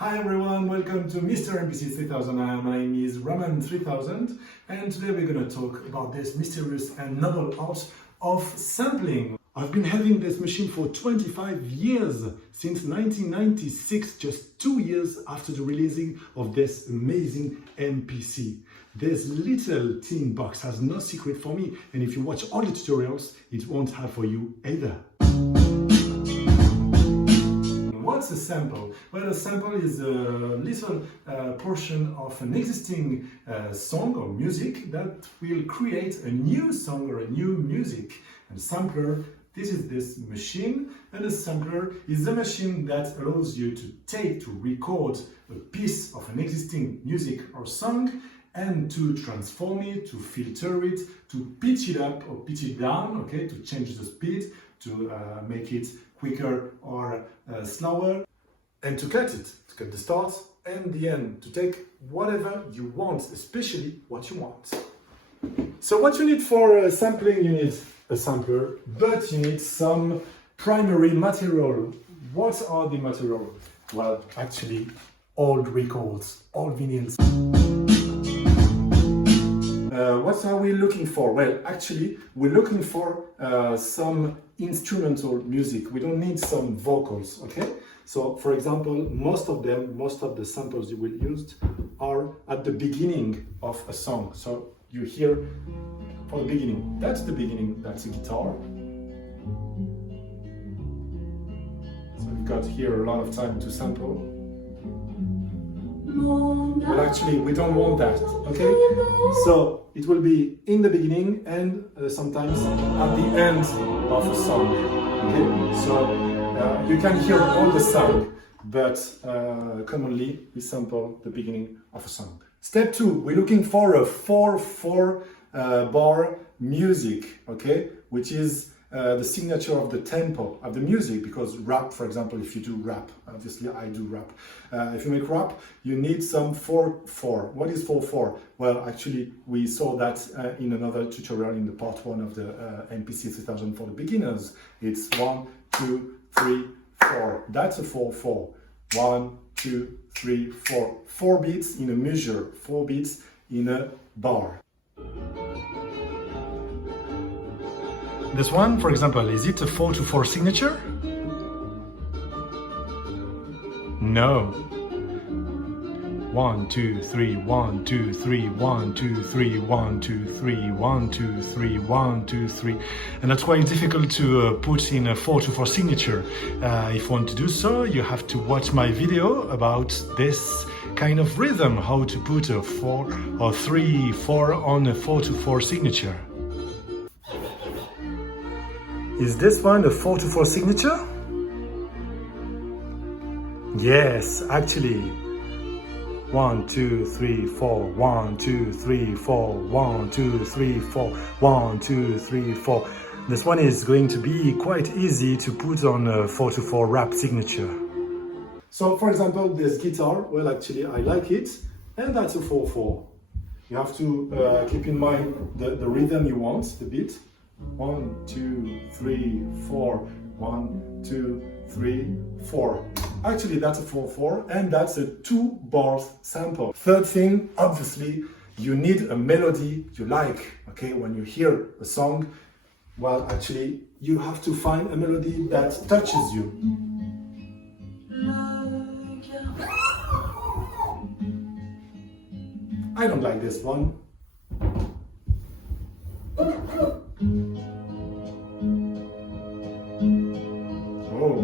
Hi everyone, welcome to Mr. MPC 3000. My name is Roman 3000 and today we're going to talk about this mysterious and novel art of sampling. I've been having this machine for 25 years, since 1996, just 2 years after the releasing of this amazing MPC. This little tin box has no secret for me, and if you watch all the tutorials, it won't have for you either. What's a sample? Well, a sample is a little portion of an existing song or music that will create a new song or a new music. And a sampler, this is this machine, and a sampler is a machine that allows you to record a piece of an existing music or song and to transform it, to filter it, to pitch it up or pitch it down, okay, to change the speed, to make it quicker or slower, and to cut the start and the end, to take whatever you want, especially what you want. So what you need for sampling, you need a sampler, but you need some primary material. What are the material? Well, actually, old records, old vinyls. What are we looking for? Well, actually, we're looking for some instrumental music. We don't need some vocals, okay? So, for example, most of the samples you will use are at the beginning of a song. So you hear for the beginning. That's the beginning. That's a guitar. So you've got here a lot of time to sample. Well, actually, we don't want that, okay? So it will be in the beginning and sometimes at the end of a song, okay? So you can hear all the song, but commonly we sample the beginning of a song. Step 2, we're looking for a 4/4 bar music, okay? Which is the signature of the tempo of the music, because rap, for example, if you do rap, obviously I do rap. If you make rap, you need some 4/4. What is 4/4? Well, actually, we saw that in another tutorial in the part 1 of the MPC 3000 for the beginners. It's 1, 2, 3, 4. That's a 4/4. 1, 2, 3, 4. 4 beats in a measure, 4 beats in a bar. This one, for example, is it a 4/4 signature? No. 1, 2, 3, 1, 2, 3, 1, 2, 3, 1, 2, 3, 1, 2, 3, 1, 2, 3. And that's why it's difficult to put in a 4/4 signature. If you want to do so, you have to watch my video about this kind of rhythm, how to put a 4 or 3/4 on a 4/4 signature. Is this one a 4/4 signature? Yes, actually. 1, 2, 3, 4, 1, 2, 3, 4, 1, 2, 3, 4, 1, 2, 3, 4. This one is going to be quite easy to put on a 4/4 rap signature. So, for example, this guitar, well, actually, I like it, and that's a 4/4. You have to keep in mind the rhythm you want, the beat. 1, 2, 3, 4, 1, 2, 3, 4. Actually, that's a 4/4, and that's a 2-bar sample. Third thing, obviously, you need a melody you like, okay? When you hear a song, well, actually, you have to find a melody that touches you. I don't like this one. Oh,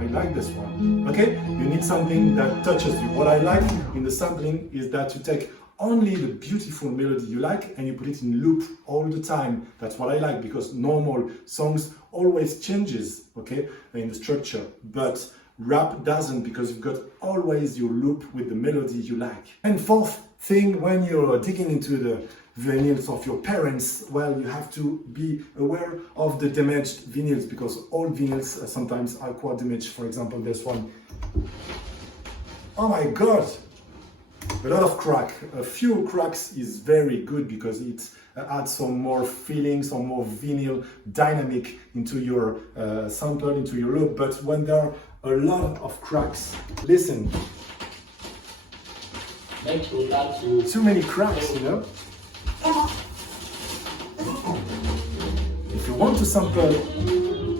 I like this one. Okay, you need something that touches you. What I like in the sampling is that you take only the beautiful melody you like and you put it in loop all the time. That's what I like, because normal songs always changes, okay, in the structure, but rap doesn't, because you've got always your loop with the melody you like. And fourth thing, when you're digging into the vinyls of your parents, well, you have to be aware of the damaged vinyls, because old vinyls sometimes are quite damaged. For example, this one. Oh my god! A lot of crack. A few cracks is very good because it adds some more feeling, some more vinyl dynamic into your sample, into your loop. But when there are a lot of cracks, listen, too many cracks, you know. If you want to sample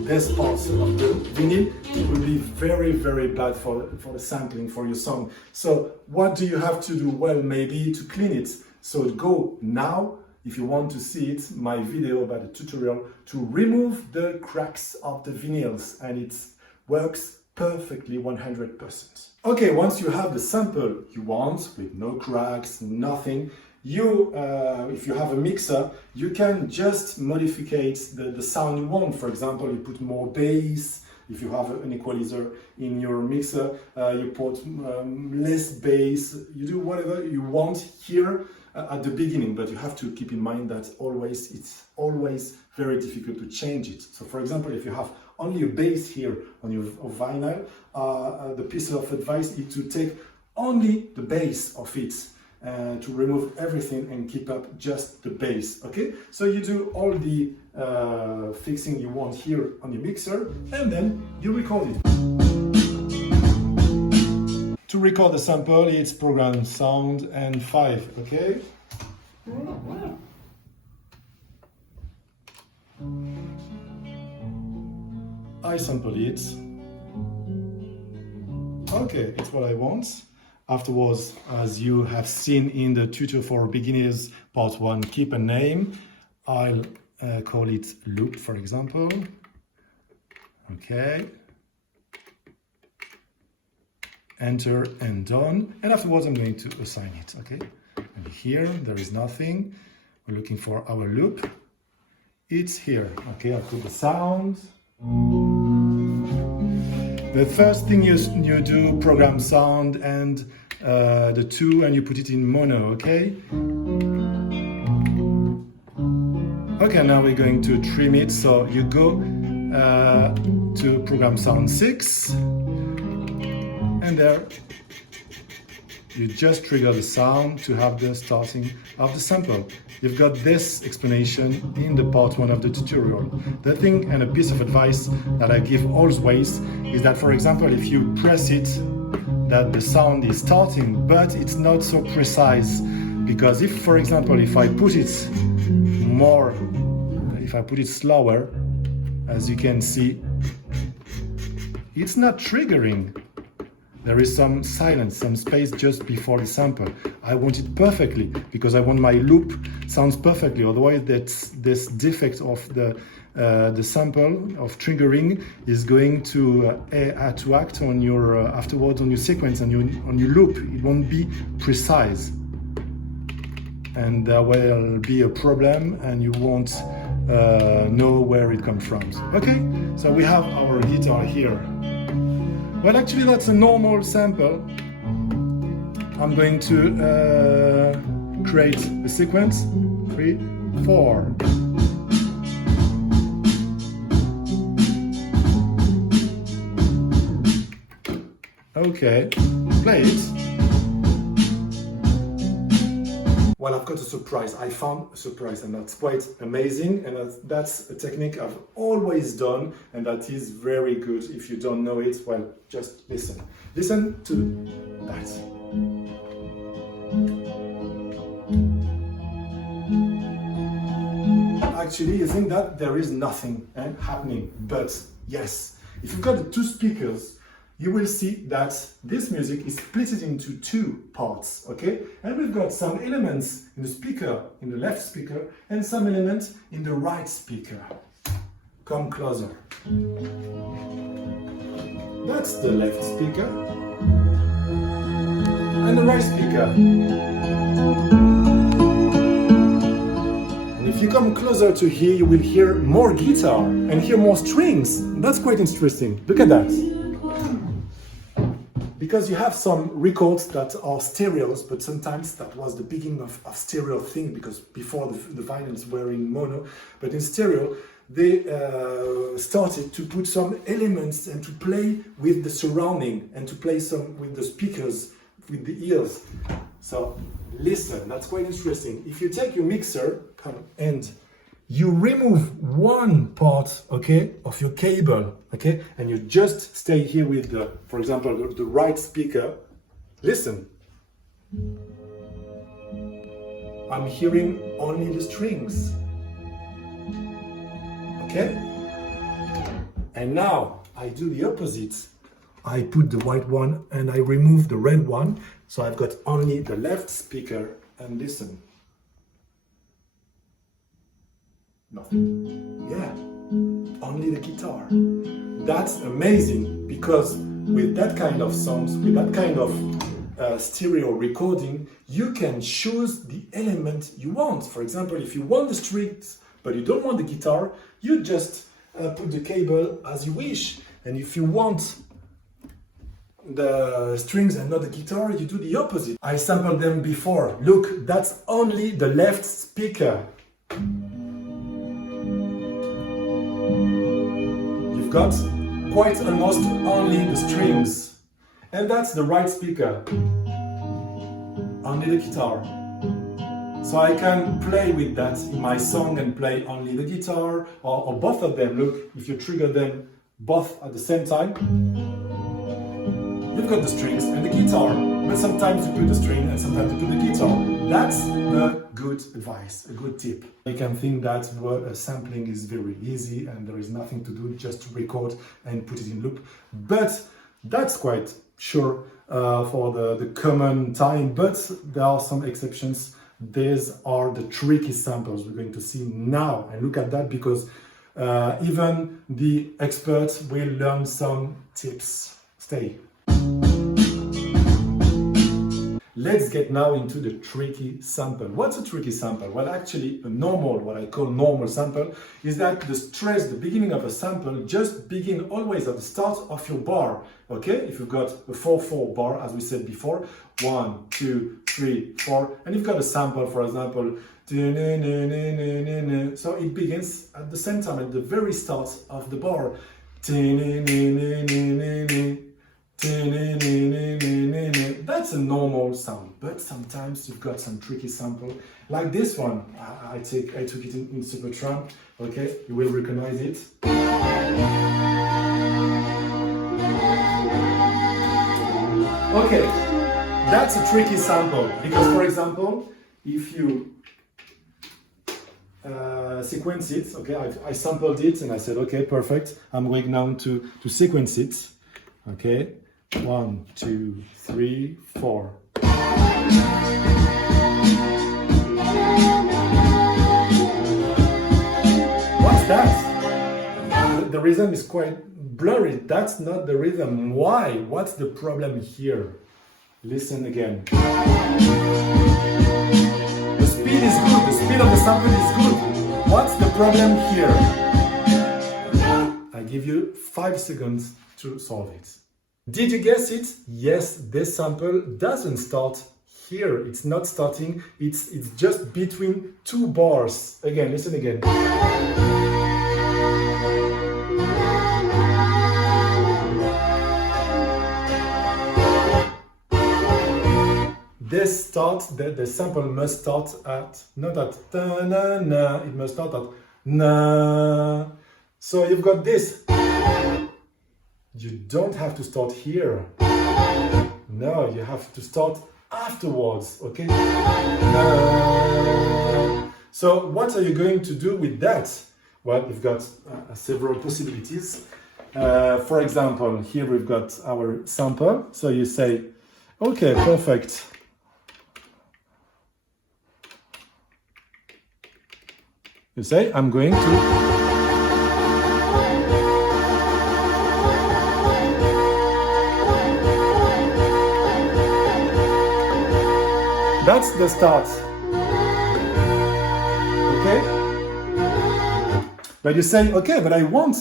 this part of the vinyl, it will be very, very bad for the sampling for your song. So what do you have to do? Well, maybe to clean it. So go now, if you want to see it, my video about the tutorial to remove the cracks of the vinyls, and it works perfectly 100%. Okay, once you have the sample you want with no cracks, nothing, if you have a mixer, you can just modify the sound you want. For example, you put more bass. If you have an equalizer in your mixer, you put less bass. You do whatever you want here at the beginning, but you have to keep in mind that it's always very difficult to change it. So for example, if you have only a bass here on your vinyl, the piece of advice is to take only the bass of it, to remove everything and keep up just the bass. Okay, so you do all the fixing you want here on your mixer, and then you record it. To record the sample, it's program sound and 5. Okay. I sample it. Okay, it's what I want. Afterwards, as you have seen in the tutor for beginners part 1, keep a name. I'll call it loop, for example. Okay. Enter and done. And afterwards, I'm going to assign it. Okay. And here, there is nothing. We're looking for our loop. It's here. Okay, I'll put the sound. The first thing you do, program sound and the 2, and you put it in mono, okay? Okay, now we're going to trim it. So you go to program sound 6, and there you just trigger the sound to have the starting of the sample. You've got this explanation in the part 1 of the tutorial. The thing and a piece of advice that I give always is that, for example, if you press it, that the sound is starting, but it's not so precise. Because if, for example, if I put it slower, as you can see, it's not triggering. There is some silence, some space just before the sample. I want it perfectly because I want my loop sounds perfectly. Otherwise, this defect of the sample of triggering is going to act on your afterwards on your sequence and on your loop. It won't be precise, and there will be a problem, and you won't know where it comes from. Okay, so we have our guitar here. Well, actually, that's a normal sample. I'm going to create a sequence. 3, 4. Okay, play it. Well, I've got a surprise. I found a surprise, and that's quite amazing. And that's a technique I've always done, and that is very good. If you don't know it, well, just listen. Listen to that. Actually, you think that there is nothing happening, but yes, if you've got the 2 speakers, you will see that this music is split into 2 parts, okay? And we've got some elements in the speaker, in the left speaker, and some elements in the right speaker. Come closer. That's the left speaker. And the right speaker. And if you come closer to here, you will hear more guitar and hear more strings. That's quite interesting. Look at that. Because you have some records that are stereos, but sometimes that was the beginning of stereo thing, because before the vinyls were in mono, but in stereo, they started to put some elements and to play with the surrounding and to play some with the speakers, with the ears. So listen, that's quite interesting. If you take your mixer and you remove one part, okay, of your cable, okay, and you just stay here with the, for example, the right speaker. Listen, I'm hearing only the strings. Okay? And now I do the opposite. I put the white one and I remove the red one, so I've got only the left speaker, and listen. Nothing. Yeah, only the guitar. That's amazing, because with that kind of songs, with that kind of stereo recording, you can choose the element you want. For example, if you want the strings but you don't want the guitar, you just put the cable as you wish. And if you want the strings and not the guitar, you do the opposite. I sampled them before. Look, that's only the left speaker. You've got quite almost only the strings. And that's the right speaker. Only the guitar. So I can play with that in my song and play only the guitar, or both of them. Look, if you trigger them both at the same time, you've got the strings and the guitar. But sometimes you put the string and sometimes you put the guitar. That's a good advice, a good tip. You can think that sampling is very easy and there is nothing to do, just to record and put it in loop. But that's quite sure for the common time, but there are some exceptions. These are the tricky samples we're going to see now, and look at that, because even the experts will learn some tips. Stay. Let's get now into the tricky sample. What's a tricky sample? Well, actually, a normal, what I call normal sample, is that the stress, the beginning of a sample, just begin always at the start of your bar. Okay? If you've got a 4/4 bar, as we said before, 1, 2, 3, 4, and you've got a sample, for example, so it begins at the same time, at the very start of the bar. That's a normal sound, but sometimes you've got some tricky sample, like this one. I took it in Supertramp. Okay, you will recognize it. Okay, that's a tricky sample, because, for example, if you sequence it, okay, I sampled it and I said, okay, perfect. I'm going now to sequence it. Okay. 1, 2, 3, 4. What's that? The rhythm is quite blurry. That's not the rhythm. Why? What's the problem here? Listen again. The speed is good. The speed of the sample is good. What's the problem here? I give you 5 seconds to solve it. Did you guess it? Yes, this sample doesn't start here. It's not starting, it's just between 2 bars. Again, listen again. This start, the sample must start at, not at ta-na-na, it must start at na. So you've got this. You don't have to start here. No, you have to start afterwards, okay? So what are you going to do with that? Well, you've got several possibilities. For example, here we've got our sample. So you say, okay, perfect. You say, I'm going to... That's the start. Okay? But you say, okay, but I want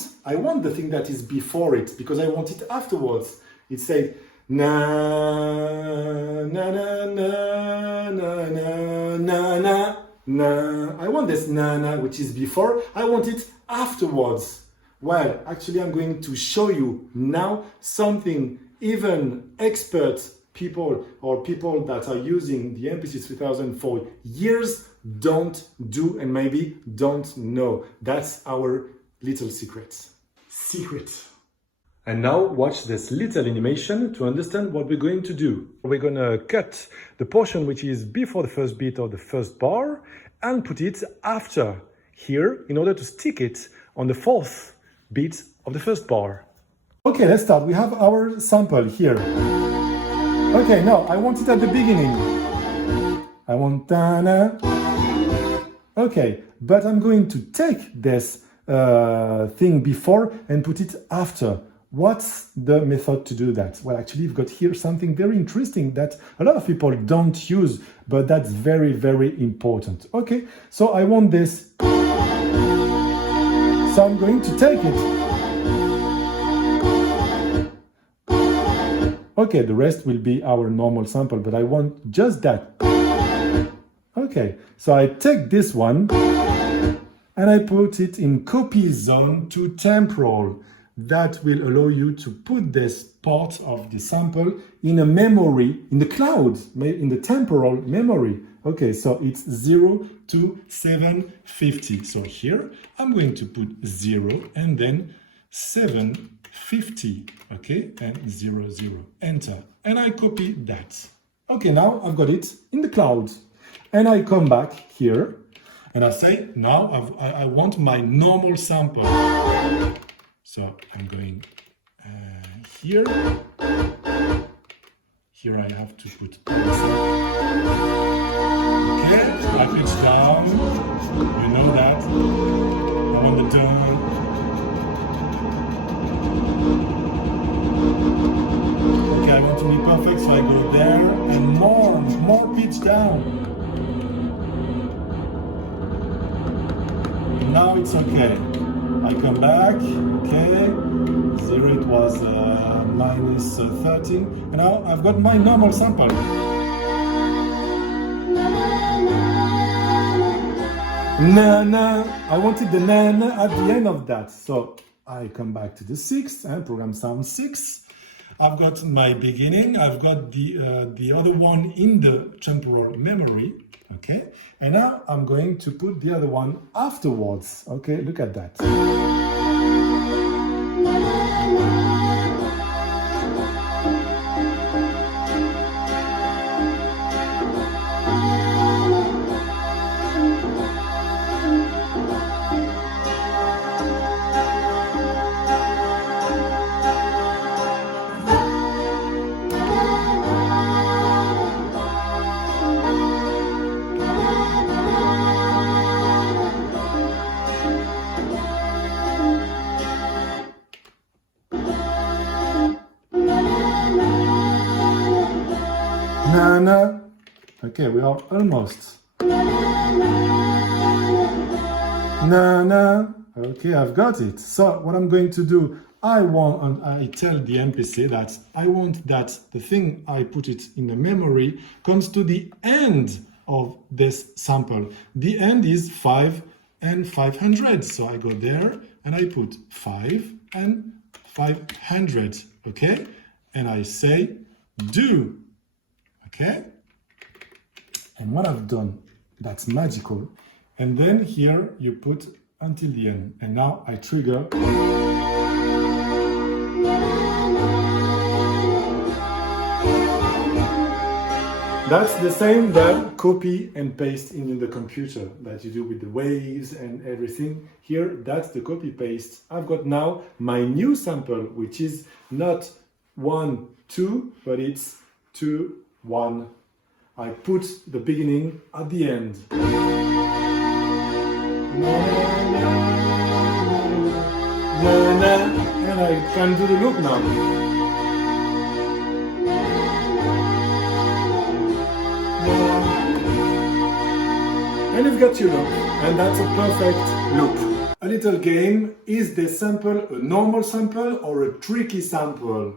the thing that is before it, because I want it afterwards. It says na na na na na na na na na. I want this na na, which is before. I want it afterwards. Well, actually, I'm going to show you now something even experts people or people that are using the MPC 3000 for years don't do and maybe don't know. That's our little secret. And now watch this little animation to understand what we're going to do. We're going to cut the portion which is before the first beat of the first bar and put it after here in order to stick it on the fourth beat of the first bar. Okay, let's start. We have our sample here. Okay, now I want it at the beginning. I want ta-na. Okay, but I'm going to take this thing before and put it after. What's the method to do that? Well, actually, you've got here something very interesting that a lot of people don't use, but that's very, very important. Okay, so I want this. So I'm going to take it. Okay, the rest will be our normal sample, but I want just that. Okay, so I take this one and I put it in copy zone to temporal. That will allow you to put this part of the sample in a memory, in the cloud, in the temporal memory. Okay, so it's 0 to 750. So here I'm going to put 0 and then 750. Okay, and 0, 0, enter. And I copy that. Okay, now I've got it in the cloud. And I come back here and I say, now I want my normal sample. So I'm going here. Here I have to put okay, I pitch down. You know that. I want the tone. Okay, I want to be perfect, so I go there and more pitch down. Now it's okay. I come back, okay, 0, it was minus 13, and now I've got my normal sample. Na na, I wanted the na na at the end of that, so I come back to the 6th, and program sound 6. I've got my beginning, I've got the other one in the temporal memory. Okay, and now I'm going to put the other one afterwards. Okay, look at that. Na na. Okay, we are almost. Na na. Okay, I've got it. So what I'm going to do, I tell the MPC that I want that the thing I put it in the memory comes to the end of this sample. The end is 5 and 500. So I go there and I put 5 and 500. Okay, and I say do. Okay, and what I've done, that's magical. And then here you put until the end. And now I trigger. That's the same that copy and paste in the computer that you do with the waves and everything. Here, that's the copy paste. I've got now my new sample, which is not 1, 2, but it's 2, 1. I put the beginning at the end. And I can do the loop now. And you've got your loop, and that's a perfect loop. A little game, is the sample a normal sample or a tricky sample?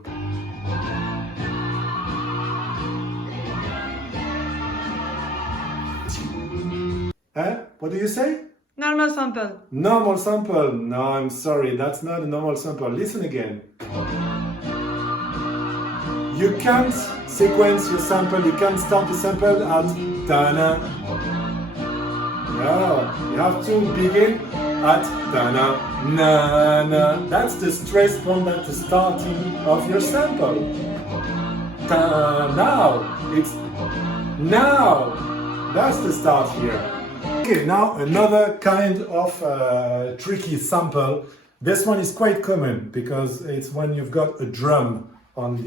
What do you say? Normal sample. Normal sample. No, I'm sorry, that's not a normal sample. Listen again. You can't sequence your sample, you can't start the sample at ta-na. No, you have to begin at ta-na-na-na. That's the stress point at the starting of your sample. Now, it's now. That's the start here. Okay, now another kind of tricky sample. This one is quite common because it's when you've got a drum on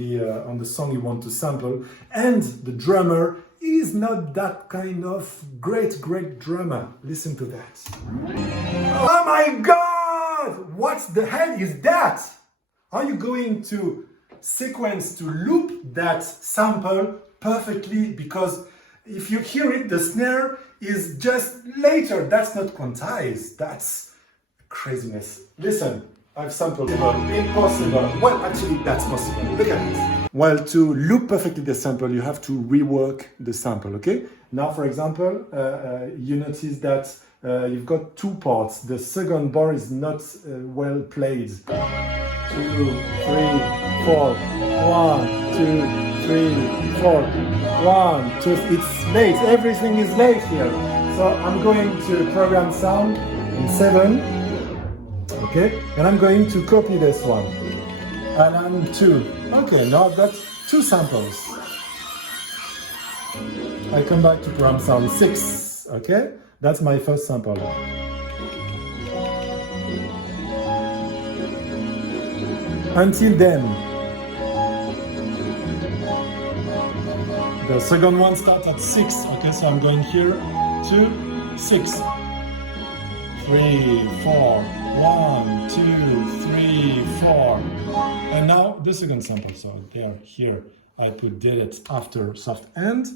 the song you want to sample, and the drummer is not that kind of great drummer. Listen to that. Oh my God! What the hell is that? Are you going to sequence to loop that sample perfectly? Because if you hear it, the snare is just later. That's not quantized. That's craziness. Listen, I've sampled it. Impossible. Well, actually, that's possible. Look at this. Well, to loop perfectly the sample, you have to rework the sample, okay? Now, for example, you notice that you've got two parts. The second bar is not well played. 2, 3, 4. 1, 2, 3, 4. 1, 2. It's late. Everything is late here. So I'm going to program sound in 7. Okay, and I'm going to copy this one. And I'm 2. Okay, now I've got 2 samples. I come back to program sound 6. Okay, that's my first sample. Until then, the second one starts at 6. Okay, so I'm going here to 6. 3, 4. 1, 2, 3, 4. And now the second sample. So here I did it after soft end,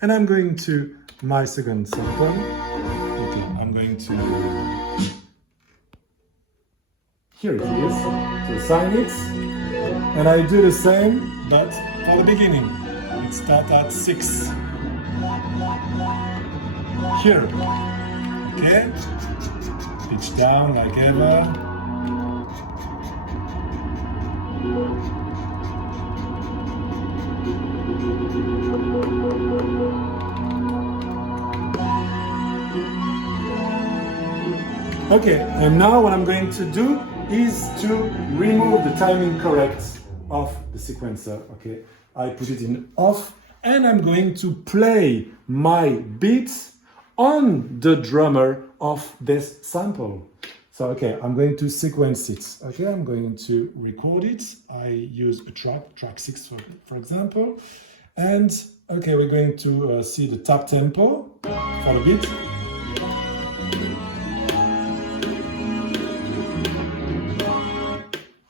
and I'm going to my second sample. Okay, I'm going to, here it is, to assign it, and I do the same, but for the beginning. It starts at 6. Here, okay. Pitch down like ever. Okay, and now what I'm going to do is to remove the timing correct of the sequencer. Okay, I put it in off, and I'm going to play my beats on the drummer of this sample. So, okay, I'm going to sequence it. Okay, I'm going to record it. I use a track 6 for example. And, okay, we're going to see the tap tempo for the beat.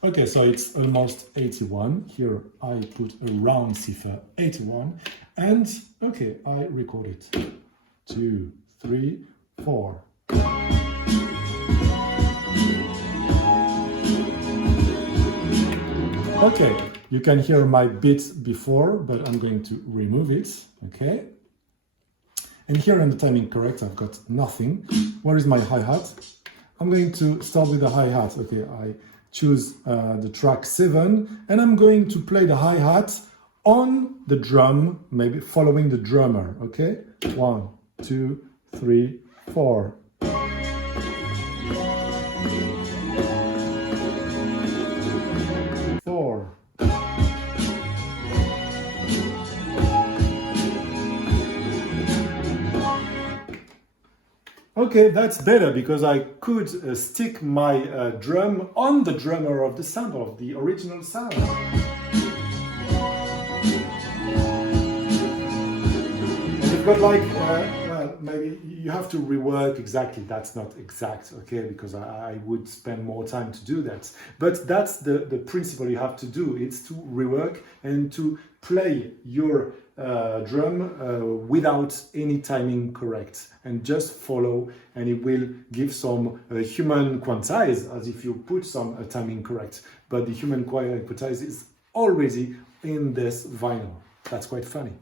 Okay, so it's almost 81. Here I put a round cipher, 81. And, okay, I record it. 2, 3, 4. Okay, you can hear my beat before, but I'm going to remove it, okay? And here in the timing correct, I've got nothing. Where is my hi-hat? I'm going to start with the hi-hat. Okay, I choose the track 7, and I'm going to play the hi-hat on the drum, maybe following the drummer, okay? 1, 2, 3, 4. Okay, that's better because I could stick my drum on the drummer of the sample, of the original sound. And you've got like, well, maybe you have to rework exactly. That's not exact, okay, because I would spend more time to do that. But that's the principle you have to do. It's to rework and to play your drum without any timing correct, and just follow, and it will give some human quantize as if you put some timing correct, but the human quantize is already in this vinyl. That's quite funny.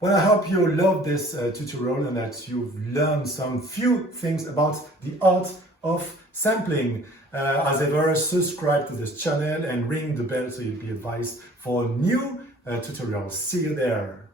Well, I hope you love this tutorial and that you've learned some few things about the art of sampling. As ever, subscribe to this channel and ring the bell so you'll be advised for new tutorials. See you there.